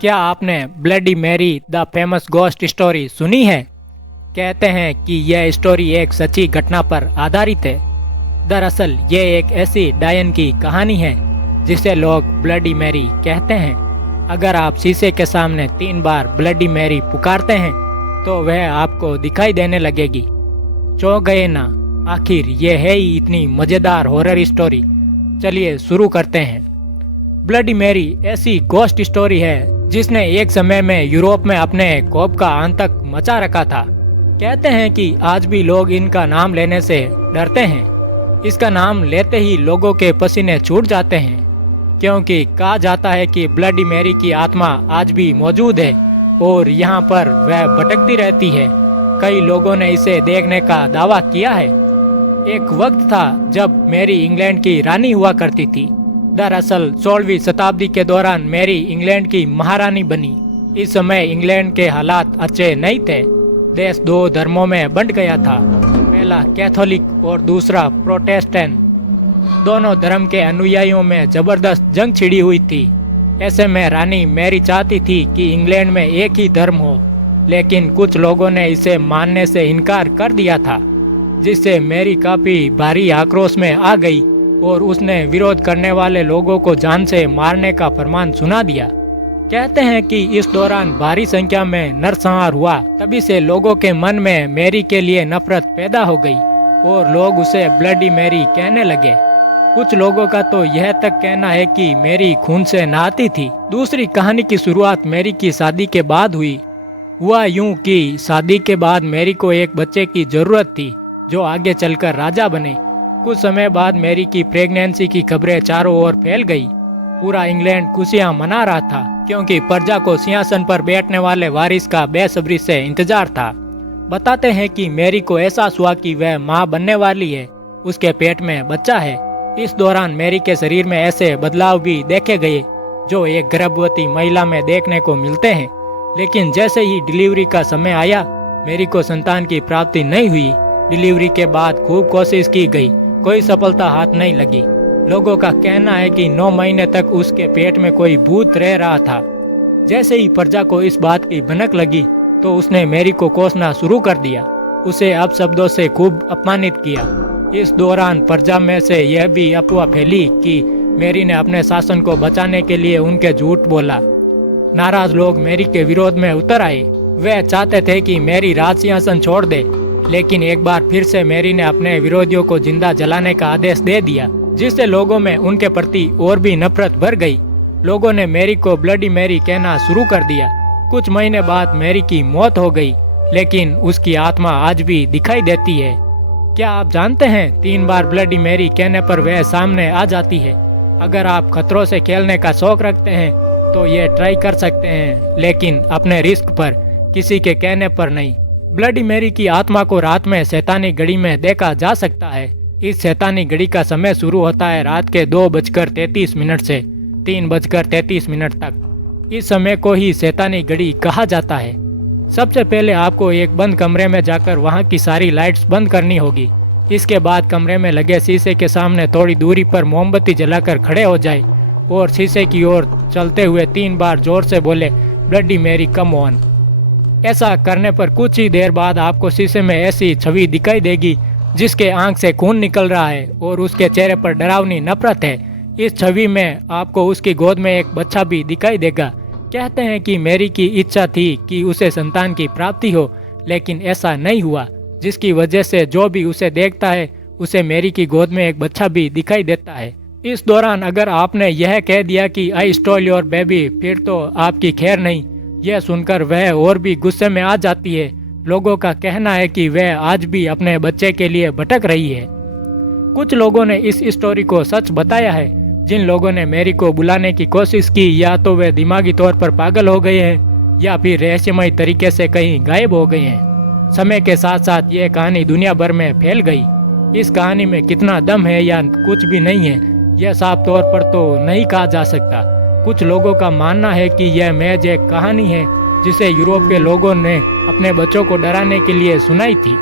क्या आपने Bloody Mary the famous ghost story सुनी है? कहते हैं कि यह स्टोरी एक सच्ची घटना पर आधारित है। दरअसल ये एक ऐसी डायन की कहानी है जिसे लोग ब्लडी मैरी कहते हैं। अगर आप शीशे के सामने 3 बार ब्लडी मैरी पुकारते हैं तो वह आपको दिखाई देने लगेगी। चौंक गए ना? आखिर ये है ही इतनी मज़ेदार हॉरर स्टोरी। चलिए शुरू करते हैं। ब्लडी मैरी ऐसी गोस्ट स्टोरी है जिसने एक समय में यूरोप में अपने खौफ का आतंक मचा रखा था। कहते हैं कि आज भी लोग इनका नाम लेने से डरते हैं। इसका नाम लेते ही लोगों के पसीने छूट जाते हैं, क्योंकि कहा जाता है कि ब्लडी मैरी की आत्मा आज भी मौजूद है और यहाँ पर वह भटकती रहती है। कई लोगों ने इसे देखने का दावा किया है। एक वक्त था जब मैरी इंग्लैंड की रानी हुआ करती थी। दरअसल 16वीं शताब्दी के दौरान मैरी इंग्लैंड की महारानी बनी। इस समय इंग्लैंड के हालात अच्छे नहीं थे। देश 2 धर्मों में बंट गया था, पहला कैथोलिक और दूसरा प्रोटेस्टेंट। दोनों धर्म के अनुयायियों में जबरदस्त जंग छिड़ी हुई थी। ऐसे में रानी मैरी चाहती थी कि इंग्लैंड में एक ही धर्म हो, लेकिन कुछ लोगों ने इसे मानने से इनकार कर दिया था, जिससे मैरी काफी भारी आक्रोश में आ गई और उसने विरोध करने वाले लोगों को जान से मारने का फरमान सुना दिया। कहते हैं कि इस दौरान भारी संख्या में नरसंहार हुआ। तभी से लोगों के मन में मैरी के लिए नफरत पैदा हो गई और लोग उसे ब्लडी मैरी कहने लगे। कुछ लोगों का तो यह तक कहना है कि मैरी खून से नहाती थी। दूसरी कहानी की शुरुआत मैरी की शादी के बाद हुई। हुआ यूं कि शादी के बाद मैरी को एक बच्चे की जरूरत थी जो आगे चलकर राजा बने। कुछ समय बाद मैरी की प्रेगनेंसी की खबरें चारों ओर फैल गई। पूरा इंग्लैंड खुशियां मना रहा था, क्योंकि प्रजा को सिंहासन पर बैठने वाले वारिस का बेसब्री से इंतजार था। बताते हैं कि मैरी को एहसास हुआ कि वह मां बनने वाली है, उसके पेट में बच्चा है। इस दौरान मैरी के शरीर में ऐसे बदलाव भी देखे गए जो एक गर्भवती महिला में देखने को मिलते हैं। लेकिन जैसे ही डिलीवरी का समय आया, मैरी को संतान की प्राप्ति नहीं हुई। डिलीवरी के बाद खूब कोशिश की गई, कोई सफलता हाथ नहीं लगी। लोगों का कहना है कि 9 महीने तक उसके पेट में कोई भूत रह रहा था। जैसे ही प्रजा को इस बात की भनक लगी तो उसने मैरी को कोसना शुरू कर दिया, उसे अपशब्दों से खूब अपमानित किया। इस दौरान प्रजा में से यह भी अफवाह फैली कि मैरी ने अपने शासन को बचाने के लिए उनके झूठ बोला। नाराज लोग मैरी के विरोध में उतर आए। वे चाहते थे कि मैरी राज सिंहासन छोड़ दे, लेकिन एक बार फिर से मैरी ने अपने विरोधियों को जिंदा जलाने का आदेश दे दिया, जिससे लोगों में उनके प्रति और भी नफरत बढ़ गई। लोगों ने मैरी को ब्लडी मैरी कहना शुरू कर दिया। कुछ महीने बाद मैरी की मौत हो गई, लेकिन उसकी आत्मा आज भी दिखाई देती है। क्या आप जानते हैं 3 बार ब्लडी मैरी कहने पर वह सामने आ जाती है। अगर आप खतरों से खेलने का शौक रखते हैं तो ये ट्राई कर सकते हैं, लेकिन अपने रिस्क पर, किसी के कहने पर नहीं। ब्लडी मैरी की आत्मा को रात में शैतानी घड़ी में देखा जा सकता है। इस शैतानी घड़ी का समय शुरू होता है रात के 2:33 से 3:33 तक। इस समय को ही शैतानी घड़ी कहा जाता है। सबसे पहले आपको एक बंद कमरे में जाकर वहां की सारी लाइट्स बंद करनी होगी। इसके बाद कमरे में लगे शीशे के सामने थोड़ी दूरी पर मोमबत्ती जलाकर खड़े हो जाए और शीशे की ओर चलते हुए 3 बार जोर से बोले, ब्लडी मैरी कम ऑन। ऐसा करने पर कुछ ही देर बाद आपको शीशे में ऐसी छवि दिखाई देगी जिसके आंख से खून निकल रहा है और उसके चेहरे पर डरावनी नफरत है। इस छवि में आपको उसकी गोद में एक बच्चा भी दिखाई देगा। कहते हैं कि मैरी की इच्छा थी कि उसे संतान की प्राप्ति हो, लेकिन ऐसा नहीं हुआ, जिसकी वजह से जो भी उसे देखता है उसे मैरी की गोद में एक बच्चा भी दिखाई देता है। इस दौरान अगर आपने यह कह दिया कि आई स्टोल योर बेबी, फिर तो आपकी खैर नहीं। यह सुनकर वह और भी गुस्से में आ जाती है। लोगों का कहना है कि वह आज भी अपने बच्चे के लिए भटक रही है। कुछ लोगों ने इस स्टोरी को सच बताया है। जिन लोगों ने मैरी को बुलाने की कोशिश की, या तो वे दिमागी तौर पर पागल हो गए हैं या फिर रहस्यमय तरीके से कहीं गायब हो गए हैं। समय के साथ साथ यह कहानी दुनिया भर में फैल गई। इस कहानी में कितना दम है या कुछ भी नहीं है, यह साफ तौर पर तो नहीं कहा जा सकता। कुछ लोगों का मानना है कि यह महज एक कहानी है जिसे यूरोप के लोगों ने अपने बच्चों को डराने के लिए सुनाई थी।